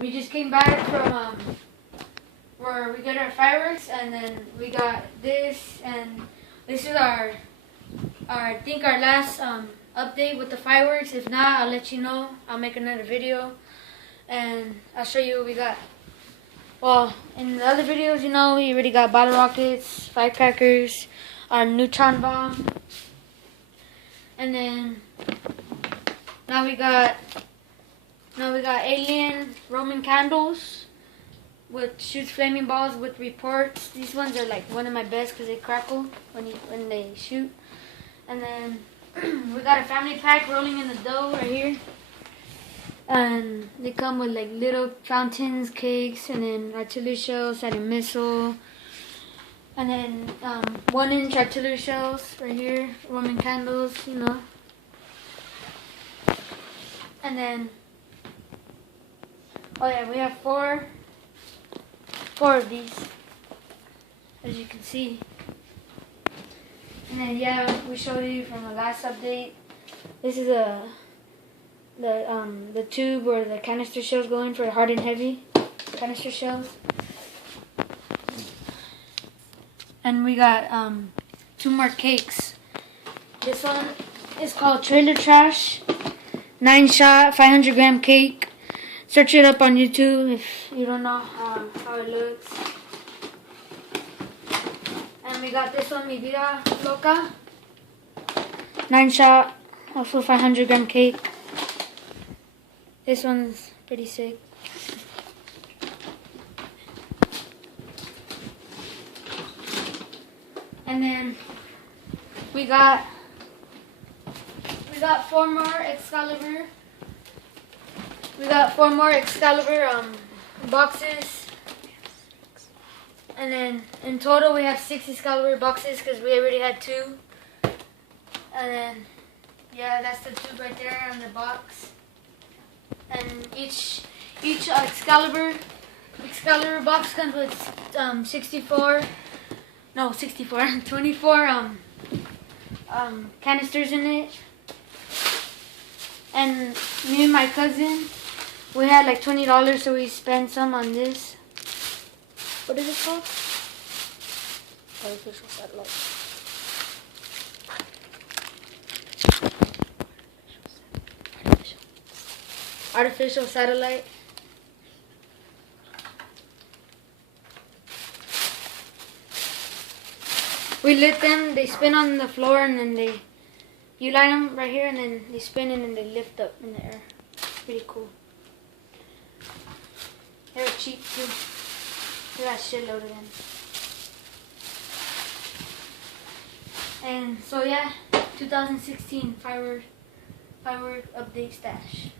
We just came back from where we got our fireworks, and then we got this, and this is our I think our last update with the fireworks. If not, I'll let you know. I'll make another video, and I'll show you what we got. Well, in the other videos, you know, we already got bottle rockets, firecrackers, our neutron bomb, and then now we got alien Roman candles with shoots flaming balls with reports. These ones are like one of my best because they crackle when they shoot. And then we got a family pack rolling in the dough right here. And they come with like little fountains, cakes, and then artillery shells, and a missile. And then 1-inch artillery shells right here, Roman candles, you know. And then, oh yeah, we have four of these, as you can see. And then yeah, we showed you from the last update. This is the tube where the canister shells go in for hard and heavy canister shells. And we got 2 more cakes. This one is called Trailer Trash 9-shot 500-gram cake. Search it up on YouTube if you don't know how it looks. And we got this one, Mi Vida Loca 9-shot, also 500-gram cake. This one's pretty sick. And then we got 4 more Excalibur. We got 4 more Excalibur boxes. And then in total we have 6 Excalibur boxes because we already had 2. And then yeah, that's the tube right there on the box. And each Excalibur box comes with 24 canisters in it. And me and my cousin, we had like $20, so we spent some on this. What is it called? Artificial satellite. Artificial satellite. We lit them, they spin on the floor, and then you light them right here, and then they spin and then they lift up in the air. Pretty cool. They're cheap too. We got a shitload of them. And so yeah, 2016 firework update stash.